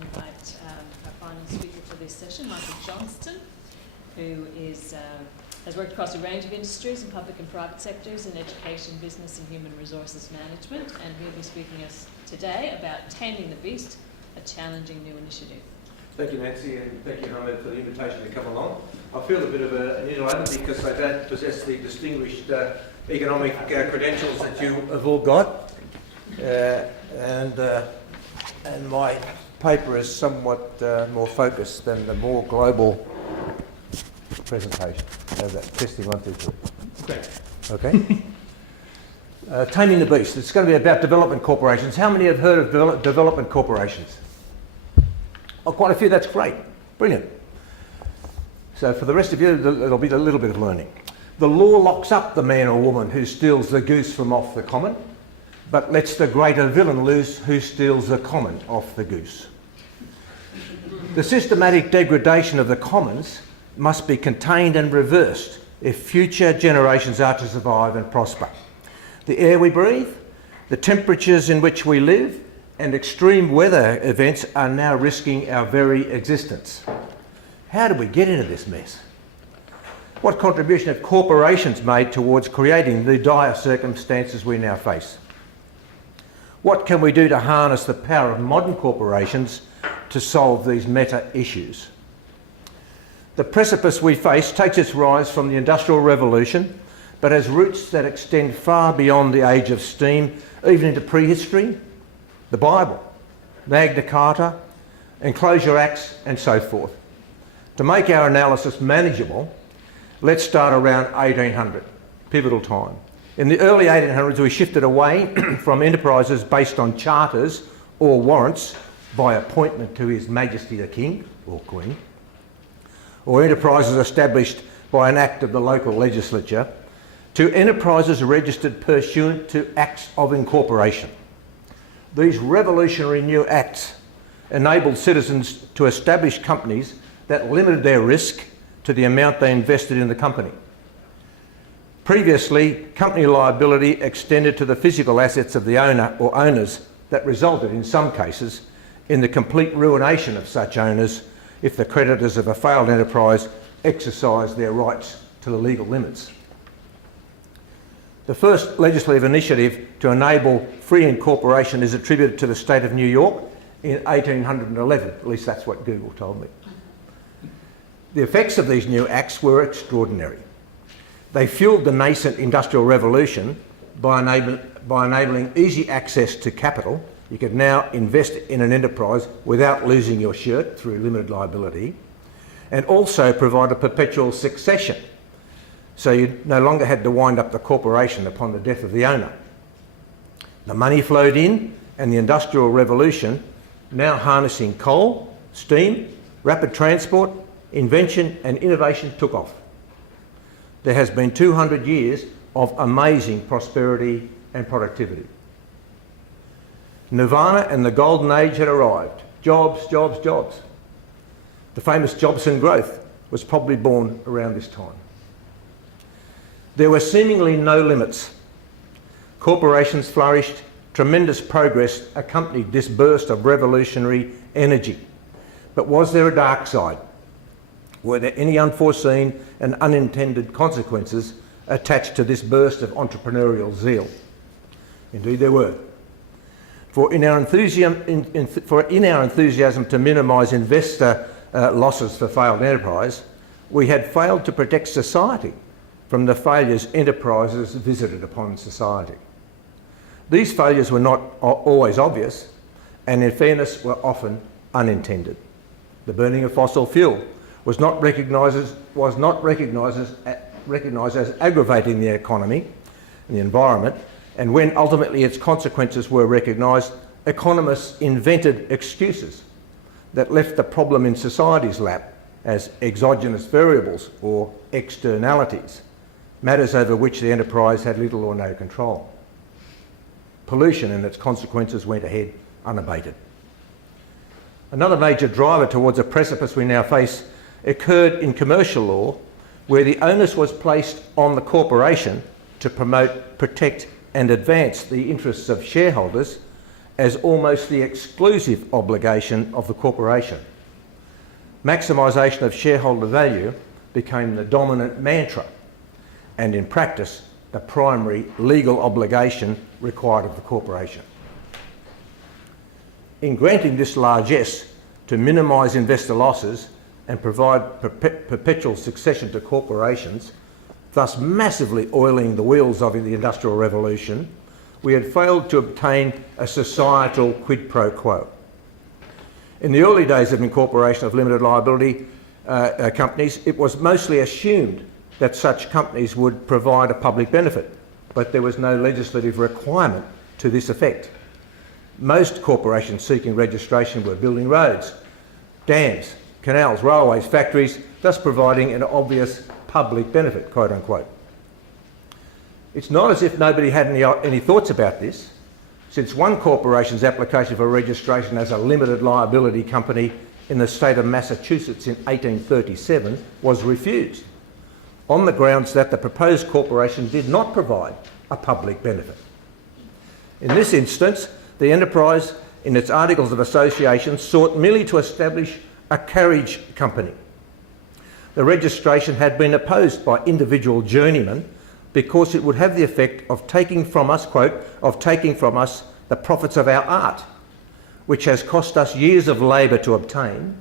invite our final speaker for this session, Michael Johnston, who has worked across a range of industries in public and private sectors in education, business and human resources management, and he'll be speaking us today about Taming the Beast, a challenging new initiative. Thank you, Nancy, and thank you, Ahmed, for the invitation to come along. I feel a bit of an insider because I don't possess the distinguished economic credentials that you have all got, and my paper is somewhat more focused than the more global presentation. Testing 1, 2, 3. Okay. Taming the Beast. It's going to be about development corporations. How many have heard of development corporations? Oh, quite a few. That's great. Brilliant. So for the rest of you, there'll be a little bit of learning. The law locks up the man or woman who steals the goose from off the common, but lets the greater villain loose who steals the common off the goose. The systematic degradation of the commons must be contained and reversed if future generations are to survive and prosper. The air we breathe, the temperatures in which we live, and extreme weather events are now risking our very existence. How did we get into this mess? What contribution have corporations made towards creating the dire circumstances we now face? What can we do to harness the power of modern corporations to solve these meta issues? The precipice we face takes its rise from the Industrial Revolution, but has roots that extend far beyond the age of steam, even into prehistory, the Bible, Magna Carta, Enclosure Acts, and so forth. To make our analysis manageable, let's start around 1800, pivotal time. In the early 1800s, we shifted away from enterprises based on charters or warrants by appointment to His Majesty the King or Queen, or enterprises established by an act of the local legislature, to enterprises registered pursuant to acts of incorporation. These revolutionary new acts enabled citizens to establish companies that limited their risk to the amount they invested in the company. Previously, company liability extended to the physical assets of the owner or owners that resulted, in some cases, in the complete ruination of such owners if the creditors of a failed enterprise exercised their rights to the legal limits. The first legislative initiative to enable free incorporation is attributed to the state of New York in 1811, at least that's what Google told me. The effects of these new acts were extraordinary. They fueled the nascent Industrial Revolution by enabling easy access to capital. You could now invest in an enterprise without losing your shirt through limited liability, and also provide a perpetual succession. So you no longer had to wind up the corporation upon the death of the owner. The money flowed in, and the Industrial Revolution, now harnessing coal, steam, rapid transport, invention and innovation, took off. There has been 200 years of amazing prosperity and productivity. Nirvana and the golden age had arrived. Jobs, jobs, jobs. The famous Jobson growth was probably born around this time. There were seemingly no limits. Corporations flourished. Tremendous progress accompanied this burst of revolutionary energy. But was there a dark side? Were there any unforeseen and unintended consequences attached to this burst of entrepreneurial zeal? Indeed there were. For in our enthusiasm to minimise investor losses for failed enterprise, we had failed to protect society from the failures enterprises visited upon society. These failures were not always obvious, and in fairness were often unintended. The burning of fossil fuel was not recognised as aggravating the economy and the environment, and when ultimately its consequences were recognised, economists invented excuses that left the problem in society's lap as exogenous variables or externalities, matters over which the enterprise had little or no control. Pollution and its consequences went ahead unabated. Another major driver towards a precipice we now face occurred in commercial law, where the onus was placed on the corporation to promote, protect and advance the interests of shareholders as almost the exclusive obligation of the corporation. Maximisation of shareholder value became the dominant mantra, and in practice, the primary legal obligation required of the corporation. In granting this largesse to minimise investor losses and provide perpetual succession to corporations, thus massively oiling the wheels of the Industrial Revolution, we had failed to obtain a societal quid pro quo. In the early days of incorporation of limited liability companies, it was mostly assumed that such companies would provide a public benefit, but there was no legislative requirement to this effect. Most corporations seeking registration were building roads, dams, canals, railways, factories, thus providing an obvious public benefit, quote unquote. It's not as if nobody had any thoughts about this, since one corporation's application for registration as a limited liability company in the state of Massachusetts in 1837 was refused, on the grounds that the proposed corporation did not provide a public benefit. In this instance, the enterprise, in its Articles of Association, sought merely to establish a carriage company. The registration had been opposed by individual journeymen because it would have the effect of taking from us, quote, of taking from us the profits of our art, which has cost us years of labour to obtain,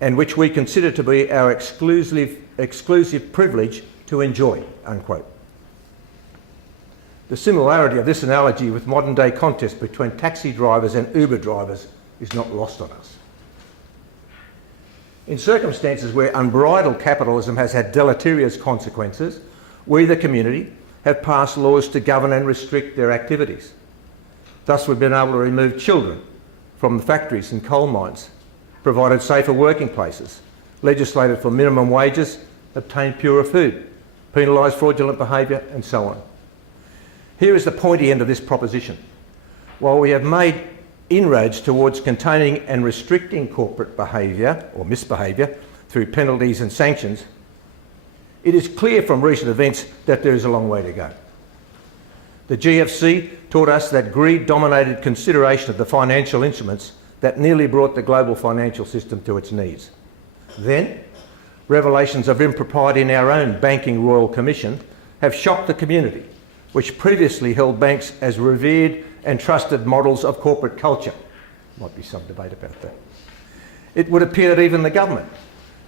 and which we consider to be our exclusive privilege to enjoy, unquote. The similarity of this analogy with modern day contests between taxi drivers and Uber drivers is not lost on us. In circumstances where unbridled capitalism has had deleterious consequences, we, the community, have passed laws to govern and restrict their activities. Thus, we've been able to remove children from the factories and coal mines, provided safer working places, legislated for minimum wages, obtained purer food, penalised fraudulent behaviour, and so on. Here is the pointy end of this proposition. While we have made inroads towards containing and restricting corporate behaviour or misbehaviour through penalties and sanctions, it is clear from recent events that there is a long way to go. The GFC taught us that greed dominated consideration of the financial instruments that nearly brought the global financial system to its knees. Then, revelations of impropriety in our own Banking Royal Commission have shocked the community, which previously held banks as revered and trusted models of corporate culture. Might be some debate about that. It would appear that even the government,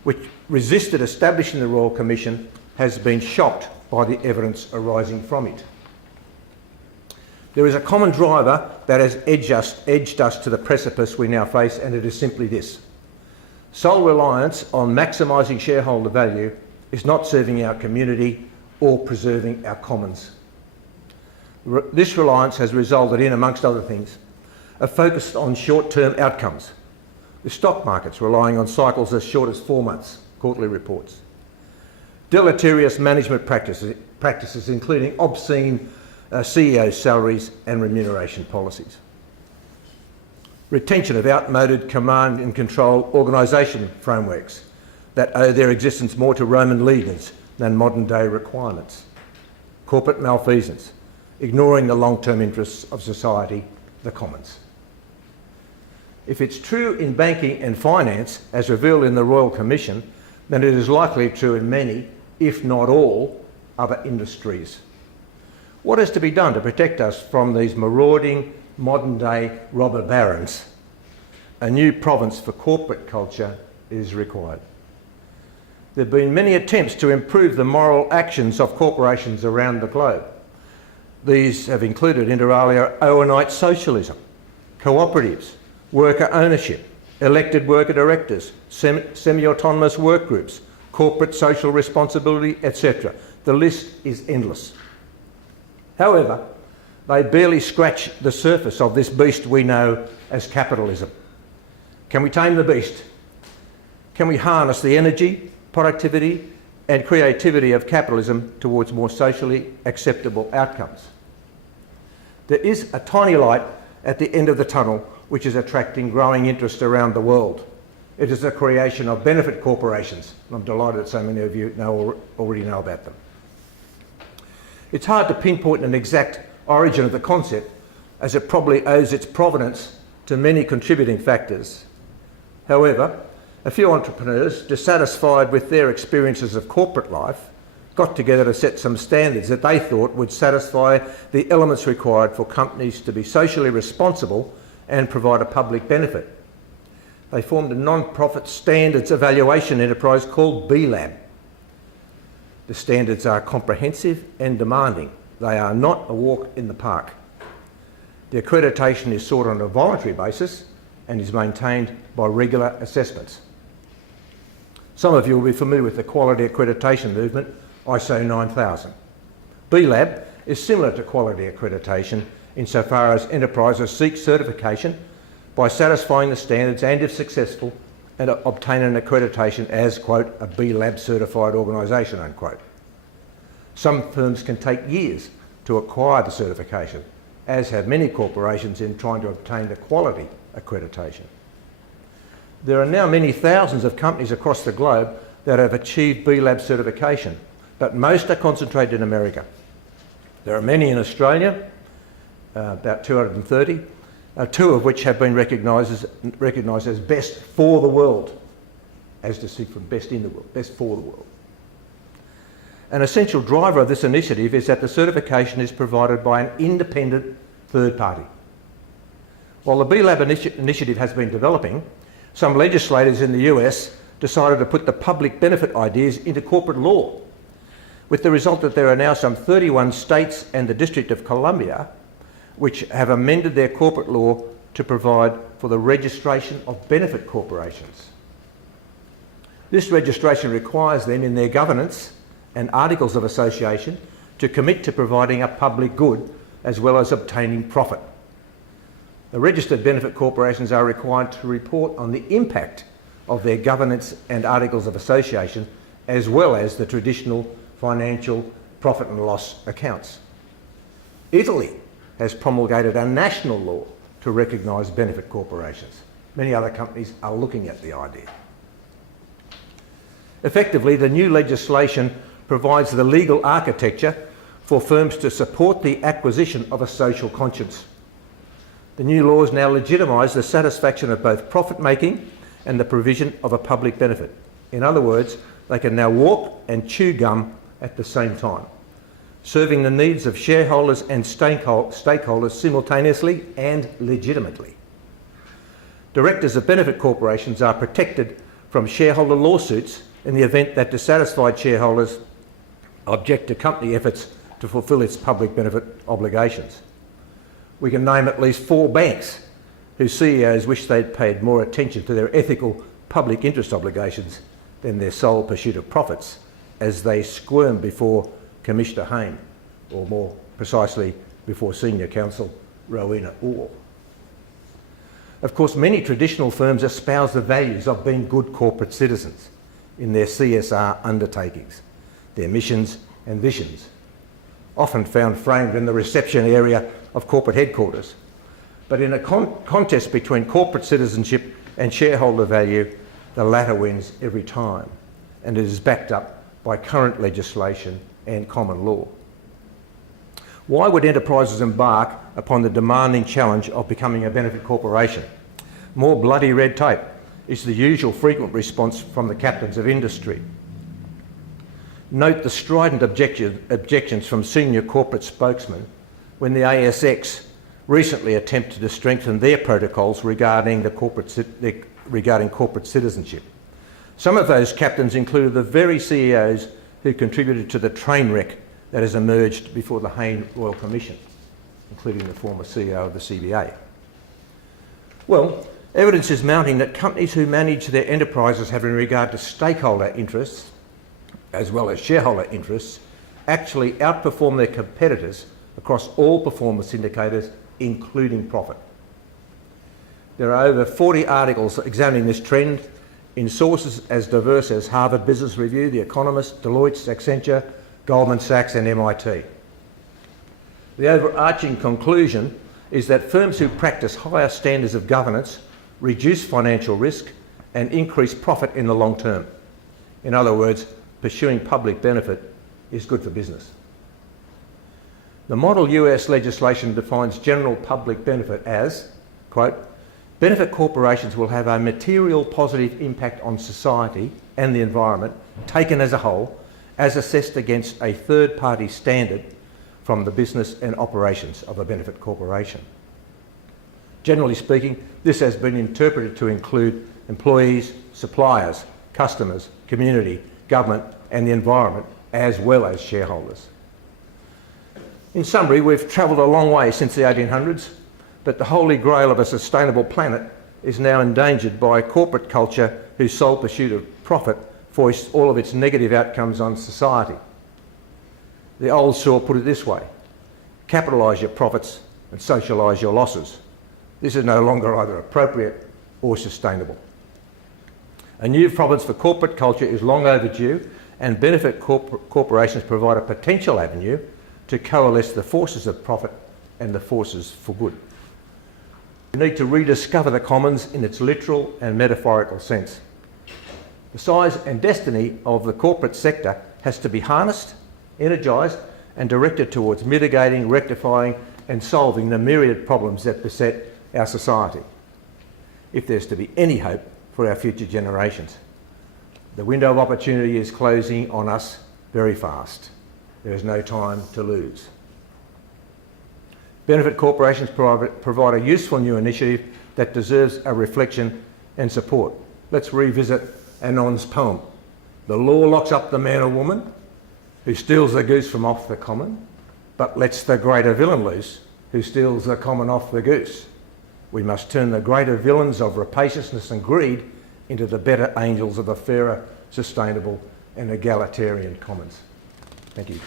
which resisted establishing the Royal Commission, has been shocked by the evidence arising from it. There is a common driver that has edged us to the precipice we now face, and it is simply this. Sole reliance on maximising shareholder value is not serving our community or preserving our commons. This reliance has resulted in, amongst other things, a focus on short-term outcomes, with stock markets relying on cycles as short as 4 months, quarterly reports. Deleterious management practices including obscene CEO salaries and remuneration policies. Retention of outmoded command and control organisation frameworks that owe their existence more to Roman legions than modern day requirements. Corporate malfeasance, ignoring the long-term interests of society, the commons. If it's true in banking and finance, as revealed in the Royal Commission, then it is likely true in many, if not all, other industries. What is to be done to protect us from these marauding, modern-day robber barons? A new province for corporate culture is required. There have been many attempts to improve the moral actions of corporations around the globe. These have included, inter alia, overnight socialism, cooperatives, worker ownership, elected worker directors, semi-autonomous work groups, corporate social responsibility, etc. The list is endless. However, they barely scratch the surface of this beast we know as capitalism. Can we tame the beast? Can we harness the energy, productivity and creativity of capitalism towards more socially acceptable outcomes? There is a tiny light at the end of the tunnel which is attracting growing interest around the world. It is the creation of benefit corporations. I'm delighted that so many of you already know about them. It's hard to pinpoint an exact origin of the concept, as it probably owes its provenance to many contributing factors. However, a few entrepreneurs, dissatisfied with their experiences of corporate life, got together to set some standards that they thought would satisfy the elements required for companies to be socially responsible and provide a public benefit. They formed a non-profit standards evaluation enterprise called B-Lab. The standards are comprehensive and demanding. They are not a walk in the park. The accreditation is sought on a voluntary basis and is maintained by regular assessments. Some of you will be familiar with the quality accreditation movement, ISO 9000. B-Lab is similar to quality accreditation insofar as enterprises seek certification by satisfying the standards and, if successful, and obtain an accreditation as, quote, a B-Lab certified organisation, unquote. Some firms can take years to acquire the certification, as have many corporations in trying to obtain the quality accreditation. There are now many thousands of companies across the globe that have achieved B-Lab certification, but most are concentrated in America. There are many in Australia, about 230, two of which have been recognised as best for the world, as distinct from best in the world, best for the world. An essential driver of this initiative is that the certification is provided by an independent third party. While the B-Lab initiative has been developing, some legislators in the US decided to put the public benefit ideas into corporate law, with the result that there are now some 31 states and the District of Columbia which have amended their corporate law to provide for the registration of benefit corporations. This registration requires them in their governance and articles of association to commit to providing a public good as well as obtaining profit. The registered benefit corporations are required to report on the impact of their governance and articles of association, as well as the traditional financial profit and loss accounts. Italy has promulgated a national law to recognise benefit corporations. Many other companies are looking at the idea. Effectively, the new legislation provides the legal architecture for firms to support the acquisition of a social conscience. The new laws now legitimise the satisfaction of both profit-making and the provision of a public benefit. In other words, they can now walk and chew gum at the same time, serving the needs of shareholders and stakeholders simultaneously and legitimately. Directors of benefit corporations are protected from shareholder lawsuits in the event that dissatisfied shareholders object to company efforts to fulfil its public benefit obligations. We can name at least 4 banks whose CEOs wish they'd paid more attention to their ethical public interest obligations than their sole pursuit of profits, as they squirm before Commissioner Hayne, or more precisely before Senior Counsel Rowena Orr. Of course, many traditional firms espouse the values of being good corporate citizens in their CSR undertakings, their missions and visions, often found framed in the reception area of corporate headquarters. But in a contest between corporate citizenship and shareholder value, the latter wins every time, and it is backed up by current legislation and common law. Why would enterprises embark upon the demanding challenge of becoming a benefit corporation? More bloody red tape is the usual frequent response from the captains of industry. Note the strident objections from senior corporate spokesmen when the ASX recently attempted to strengthen their protocols regarding corporate citizenship. Some of those captains included the very CEOs who contributed to the train wreck that has emerged before the Hayne Royal Commission, including the former CEO of the CBA. Well, evidence is mounting that companies who manage their enterprises having regard to stakeholder interests, as well as shareholder interests, actually outperform their competitors across all performance indicators, including profit. There are over 40 articles examining this trend in sources as diverse as Harvard Business Review, The Economist, Deloitte, Accenture, Goldman Sachs and MIT. The overarching conclusion is that firms who practice higher standards of governance reduce financial risk and increase profit in the long term. In other words, pursuing public benefit is good for business. The model US legislation defines general public benefit as, quote, benefit corporations will have a material positive impact on society and the environment, taken as a whole, as assessed against a third-party standard from the business and operations of a benefit corporation. Generally speaking, this has been interpreted to include employees, suppliers, customers, community, government and the environment, as well as shareholders. In summary, we've travelled a long way since the 1800s, but the holy grail of a sustainable planet is now endangered by a corporate culture whose sole pursuit of profit foists all of its negative outcomes on society. The old saw put it this way: capitalise your profits and socialise your losses. This is no longer either appropriate or sustainable. A new province for corporate culture is long overdue, and benefit corporations provide a potential avenue to coalesce the forces of profit and the forces for good. We need to rediscover the commons in its literal and metaphorical sense. The size and destiny of the corporate sector has to be harnessed, energised and directed towards mitigating, rectifying and solving the myriad problems that beset our society, if there's to be any hope for our future generations. The window of opportunity is closing on us very fast. There is no time to lose. Benefit corporations provide a useful new initiative that deserves a reflection and support. Let's revisit Anon's poem. The law locks up the man or woman who steals the goose from off the common, but lets the greater villain loose who steals the common off the goose. We must turn the greater villains of rapaciousness and greed into the better angels of a fairer, sustainable and egalitarian commons. Thank you.